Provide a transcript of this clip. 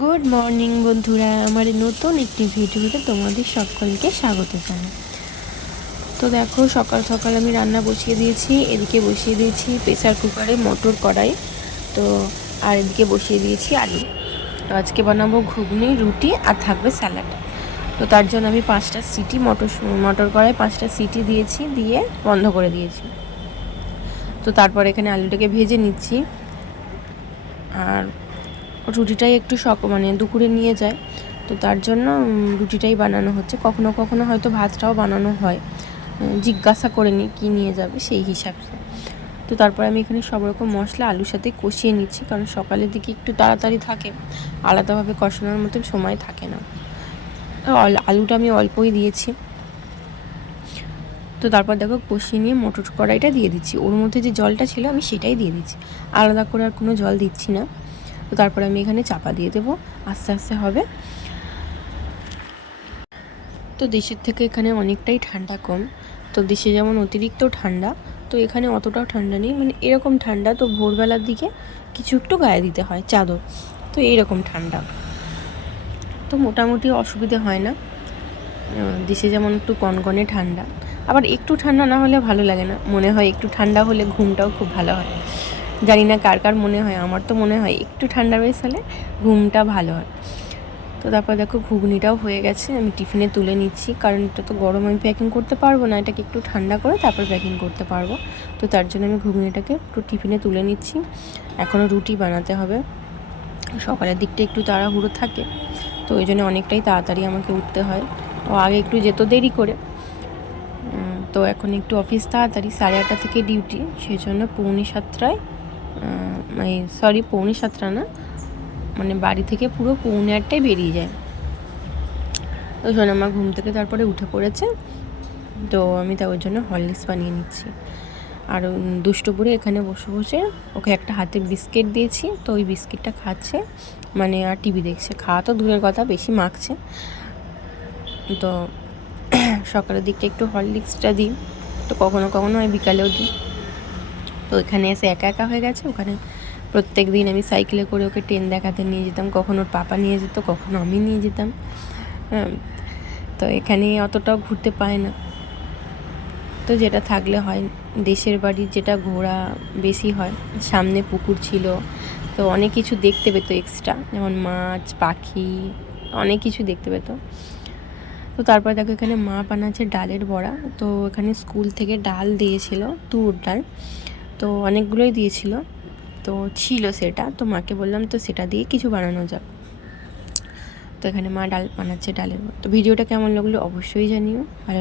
Good morning বন্ধুরা, আমার নতুন একটি ভিডিওতে তোমাদের সকলকে স্বাগত জানাই। তো দেখো, সকাল সকাল আমি রান্না বসিয়ে দিয়েছি। এদিকে বসিয়ে দিয়েছি প্রেসার কুকারে মটর কড়াই, তো আর এদিকে বসিয়ে দিয়েছি আলু। তো আজকে বানাবো ঘুগনি, রুটি আর থাকবে স্যালাড। তো তার জন্য আমি 5টা সিটি মটর কড়াই 5টা সিটি দিয়েছি, দিয়ে বন্ধ করে দিয়েছি। তো তারপর এখানে আলুটাকে ভেজে নিচ্ছি। আর রুটিটাই একটু দুপুরে নিয়ে যায়, তো তার জন্য রুটিটাই বানানো হচ্ছে। কখনো কখনো হয়তো ভাতটাও বানানো হয়, জিজ্ঞাসা করে নিই কী নিয়ে যাবে সেই হিসাবে। তো তারপর আমি এখানে সব রকম মশলা আলুর সাথে কষিয়ে নিচ্ছি, কারণ সকালের দিকে একটু তাড়াতাড়ি থাকে, আলাদাভাবে কষানোর মতন সময় থাকে না। আলুটা আমি অল্পই দিয়েছি। তো তারপর দেখো, কষিয়ে নিয়ে মটর কড়াইটা দিয়ে দিচ্ছি। ওর মধ্যে যে জলটা ছিল আমি সেটাই দিয়ে দিচ্ছি, আলাদা করে আর কোনো জল দিচ্ছি না। তো তারপরে আমি এখানে চাপা দিয়ে দেবো, আস্তে আস্তে হবে। তো দেশের থেকে এখানে অনেকটাই ঠান্ডা কম। তো দেশে যেমন অতিরিক্ত ঠান্ডা, তো এখানে অতটাও ঠান্ডা নেই, মানে এরকম ঠান্ডা। তো ভোরবেলার দিকে কিছু একটু গায়ে দিতে হয় চাদর, তো এইরকম ঠান্ডা। তো মোটামুটি অসুবিধে হয় না। দেশে যেমন একটু কনকনে ঠান্ডা, আবার একটু ঠান্ডা না হলে ভালো লাগে না, মনে হয় একটু ঠান্ডা হলে ঘুমটাও খুব ভালো হয়। জানি না কার কার মনে হয়, আমার তো মনে হয় একটু ঠান্ডা বেশ হলে ঘুমটা ভালো হয়। তো তারপর দেখো, ঘুগনিটাও হয়ে গেছে, আমি টিফিনে তুলে নিচ্ছি, কারণ এটা তো গরম আমি প্যাকিং করতে পারবো না, এটাকে একটু ঠান্ডা করে তারপর প্যাকিং করতে পারবো। তো তার জন্য আমি ঘুগনিটাকে একটু টিফিনে তুলে নিচ্ছি। এখনও রুটি বানাতে হবে, সকালের দিকটা একটু তাড়াহুড়ো থাকে, তো ওই জন্য অনেকটাই তাড়াতাড়ি আমাকে উঠতে হয়। ও আগে একটু যেত দেরি করে, তো এখন একটু অফিস তাড়াতাড়ি, 8:30 থেকে ডিউটি, সেই জন্য 6:45টায়, সরি 7:45 না, মানে বাড়ি থেকে পুরো 7:45টায় বেরিয়ে যায়। তো আমার ঘুম থেকে তারপরে উঠে পড়েছে, তো আমি ওর জন্য হরলিক্স বানিয়ে নিচ্ছি। আর দুষ্টপুরে এখানে বসে বসে ওকে একটা হাতে বিস্কিট দিয়েছি, তো ওই বিস্কিটটা খাচ্ছে, মানে আর টিভি দেখছে। খাওয়া তো দূরের কথা, বেশি মাখছে। তো সকালের দিকটা একটু হরলিক্সটা দিই, তো কখনো কখনো আমি বিকালেও দিই। তো এখানে এসে একা একা হয়ে গেছে। ওখানে প্রত্যেক দিন আমি সাইকেলে করে ওকে ট্রেন দেখাতে নিয়ে যেতাম, কখনো ওর পাপা নিয়ে যেত, কখনো আমি নিয়ে যেতাম। তো এখানে অতটাও ঘুরতে পায় না, তো যেটা থাকলে হয়। দেশের বাড়ির যেটা ঘোরা বেশি হয়, সামনে পুকুর ছিল, তো অনেক কিছু দেখতে পেতো এক্সট্রা, যেমন মাছ, পাখি, অনেক কিছু দেখতে পেতো। তো তারপর দেখো, এখানে মা বানাচ্ছে ডালের বড়া। তো এখানে স্কুল থেকে ডাল দিয়েছিল, তুর ডাল, তো অনেকগুলোই দিয়েছিল, তো ছিল সেটা। তো মাকে বললাম তো সেটা দিয়ে কিছু বানানো যাক। তো এখানে মা ডাল বানাচ্ছে, ডালের বড়া। তো ভিডিওটা কেমন লাগলো অবশ্যই জানিও, ভালো